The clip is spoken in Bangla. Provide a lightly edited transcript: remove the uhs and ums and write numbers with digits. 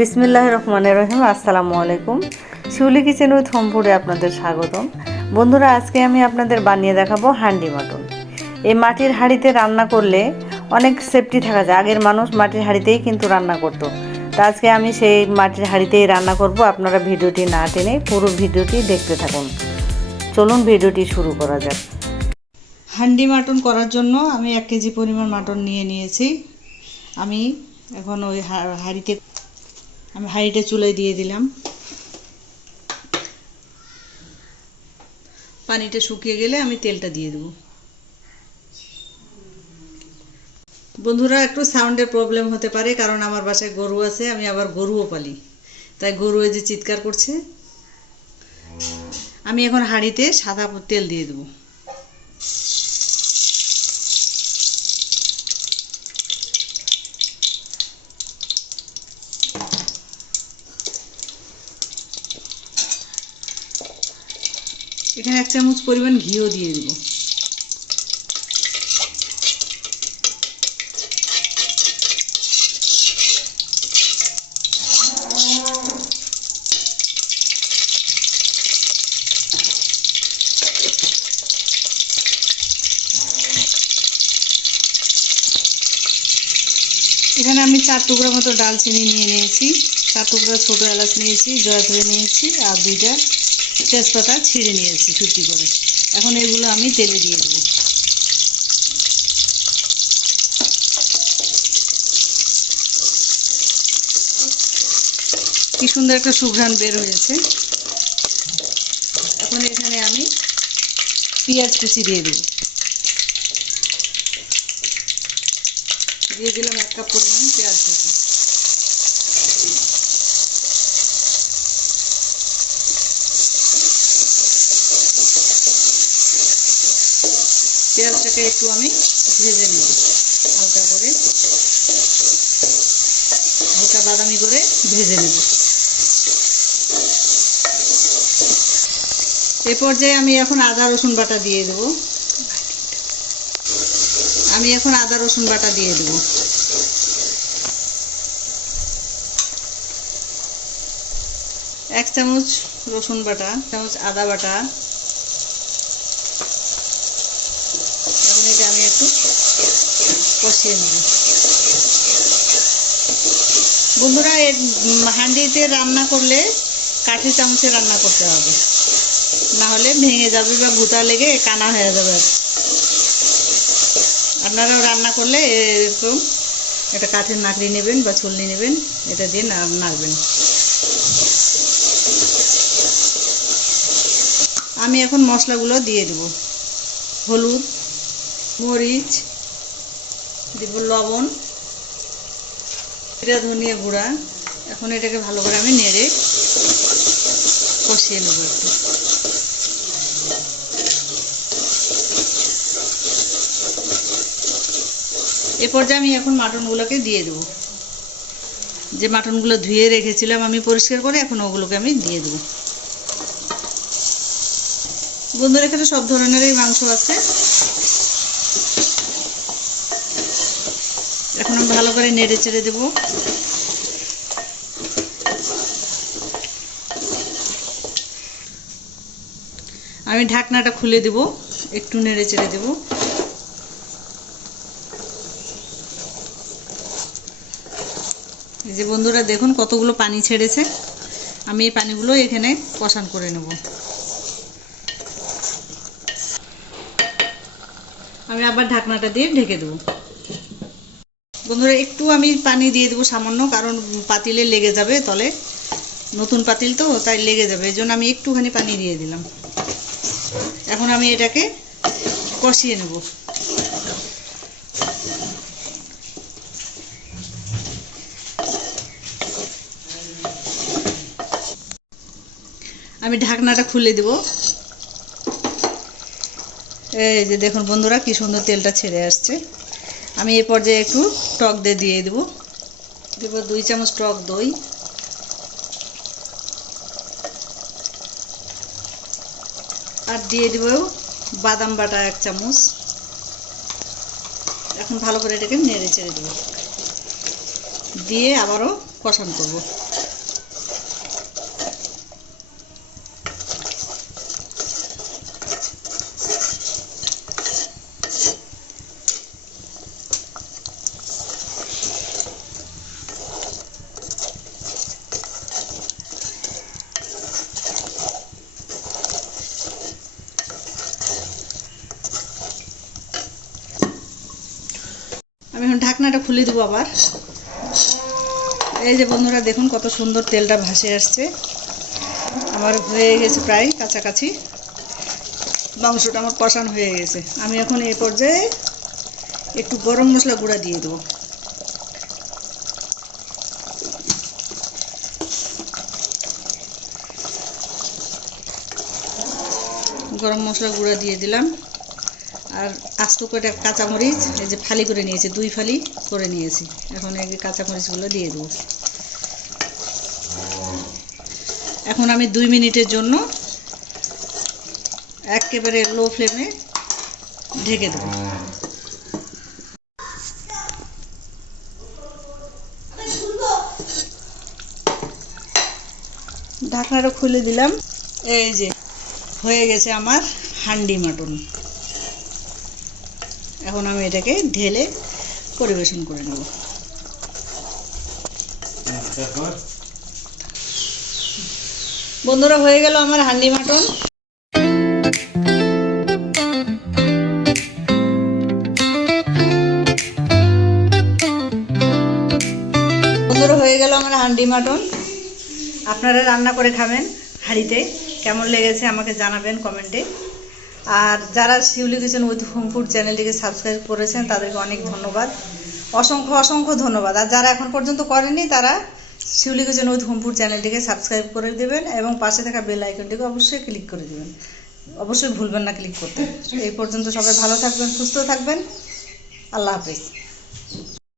বিসমিল্লাহির রহমানির রহিম। আসসালামু আলাইকুম। শিউলি কিচেন উইথ হোম ফুডে আপনাদের স্বাগতম। বন্ধুরা, আজকে আমি আপনাদের বানিয়ে দেখাবো হান্ডি মাটন। এই মাটির হাঁড়িতে রান্না করলে অনেক সেফটি থাকা যায়। আগের মানুষ মাটির হাঁড়িতেই কিন্তু রান্না করতো। তো আজকে আমি সেই মাটির হাঁড়িতেই রান্না করব। আপনারা ভিডিওটি না টেনে পুরো ভিডিওটি দেখতে থাকুন। চলুন ভিডিওটি শুরু করা যাক। হান্ডি মাটন করার জন্য আমি 1 কেজি পরিমাণ মাটন নিয়েছি। আমি এখন ওই হাঁড়িটা চুলায় দিয়ে দিলাম। পানিটা শুকিয়ে গেলে আমি তেলটা দিয়ে দেব। বন্ধুরা, একটু সাউন্ডের প্রবলেম হতে পারে, কারণ আমার বাসায় গরু আছে, আমি আবার গরুও পালি, তাই গরু এই যে চিৎকার করছে। আমি এখন হাঁড়িতে সাদা তেল দিয়ে দেব। এখানে 1 চামচ পরিমাণ ঘিও দিয়ে দেব। এখানে আমি 4 টুকরা মতো ডালচিনি নিয়েছি, 4 টুকরা ছোট এলাচ নিয়েছি, জয়ত্রী নিয়েছি, আর 2টা তেজপাতা ছিঁড়ে নিয়েছি চুটকি করে। এখন এগুলো আমি তেলে দিয়ে দেবো। কি সুন্দর একটা সুঘ্রাণ বের হয়েছে। এখন এখানে আমি পেঁয়াজ কুচি দিয়ে দেব। দিয়ে দিলাম 1 কাপ পরিমাণ পেঁয়াজ কুচি। পেঁয়াজটাকে একটু আমি ভেজে নেব, হালকা বাদামি করে ভেজে নেব। এই পর্যায়ে আমি এখন আদা রসুন বাটা দিয়ে দেব। আমি এখন আদা রসুন বাটা দিয়ে দেব। এক চামচ রসুন বাটা, 1 চামচ আদা বাটা। এখন এটা আমি একটু কষিয়ে নেব। বন্ধুরা, এই হাঁড়িতে রান্না করলে কাঠি চামচে রান্না করতে হবে, না হলে ভেঙে যাবে বা ভুতা লেগে কানা হয়ে যাবে। আপনারাও রান্না করলে এরকম একটা কাঠের নাকড়ি নেবেন বা ছলনি নেবেন, এটা দিয়ে নাড়বেন। আমি এখন মশলাগুলো দিয়ে দেব। হলুদ, মরিচ দেব, লবণ, জিরা ধনিয়া গুঁড়া। এখন এটাকে ভালো করে আমি নেড়ে কষিয়ে নেব একটু। এ পর্যায়ে আমি এখন মাটনগুলোকে দিয়ে দেব। যে মাটনগুলো ধুয়ে রেখেছিলাম আমি পরিষ্কার করে, এখন ওগুলোকে আমি দিয়ে দেব। বন্ধুরা, এখানে সব ধরনেরই মাংস আছে। এখন আমি ভালো করে নেড়ে চেড়ে দেব। আমি ঢাকনাটা খুলে দেব, একটু নেড়ে চেড়ে দেব। এই যে বন্ধুরা, দেখুন কতগুলো পানি ছেড়েছে। আমি এই পানিগুলো এখানে কষান করে নেব। আমি আবার ঢাকনাটা দিয়ে ঢেকে দেব। বন্ধুরা, একটু আমি পানি দিয়ে দেবো সামান্য, কারণ পাতিলে লেগে যাবে তলে, নতুন পাতিল তো, তাই লেগে যাবে। এই জন্য আমি একটুখানি পানি দিয়ে দিলাম। এখন আমি এটাকে কষিয়ে নেব। আমি ঢাকনাটা খুলে দেব। এই যে দেখুন বন্ধুরা, কি সুন্দর তেলটা ছেড়ে আসছে। আমি এই পর্যায়ে একটু টক দই দিয়ে দেব। 2 চামচ টক দই। আর দিয়ে দেব বাদাম বাটা 1 চামচ। এখন ভালো করে এটাকে নেড়ে চেড়ে দেব। দিয়ে আবারও কষান করব। আমি এখন ঢাকনাটা খুলে দেবো আবার। এই যে বন্ধুরা দেখুন কত সুন্দর তেলটা ভাসে আসছে। আমার হয়ে গেছে প্রায় কাছাকাছি, মাংসটা আমার কষানো হয়ে গেছে। আমি এখন এই পর্যায়ে একটু গরম মশলা গুঁড়া দিয়ে দেবো। গরম মশলা গুঁড়া দিয়ে দিলাম। আর আস্ত করে কাঁচামরিচ এই যে ফালি করে নিয়েছি, 2 ফালি করে নিয়েছি। এখন এই কাঁচামরিচগুলো দিয়ে দেবো। এখন আমি 2 মিনিটের জন্য একেবারে লো ফ্লেমে ঢেকে দেবো। ঢাকনাটা খুলে দিলাম। এই যে হয়ে গেছে আমার হান্ডি মাটন। এখন আমি এটাকে ঢেলে পরিবেশন করে নেব। বন্ধুরা হয়ে গেল আমার হান্ডি মাটন। বন্ধুরা হয়ে গেল আমার হান্ডি মাটন। আপনারা রান্না করে খাবেন হাঁড়িতে। কেমন লেগেছে আমাকে জানাবেন কমেন্টে। আর যারা শিউলি কিচেন উইথ হোম ফুড চ্যানেলটিকে সাবস্ক্রাইব করেছেন তাদেরকে অনেক ধন্যবাদ, অসংখ্য ধন্যবাদ। আর যারা এখন পর্যন্ত করেননি তারা শিউলি কিচেন উইথ হোম ফুড চ্যানেলটিকে সাবস্ক্রাইব করে দেবেন এবং পাশে থাকা বেল আইকনটিকে অবশ্যই ক্লিক করে দেবেন। অবশ্যই ভুলবেন না ক্লিক করতে। এই পর্যন্ত সবাই ভালো থাকবেন, সুস্থ থাকবেন। আল্লাহ হাফেজ।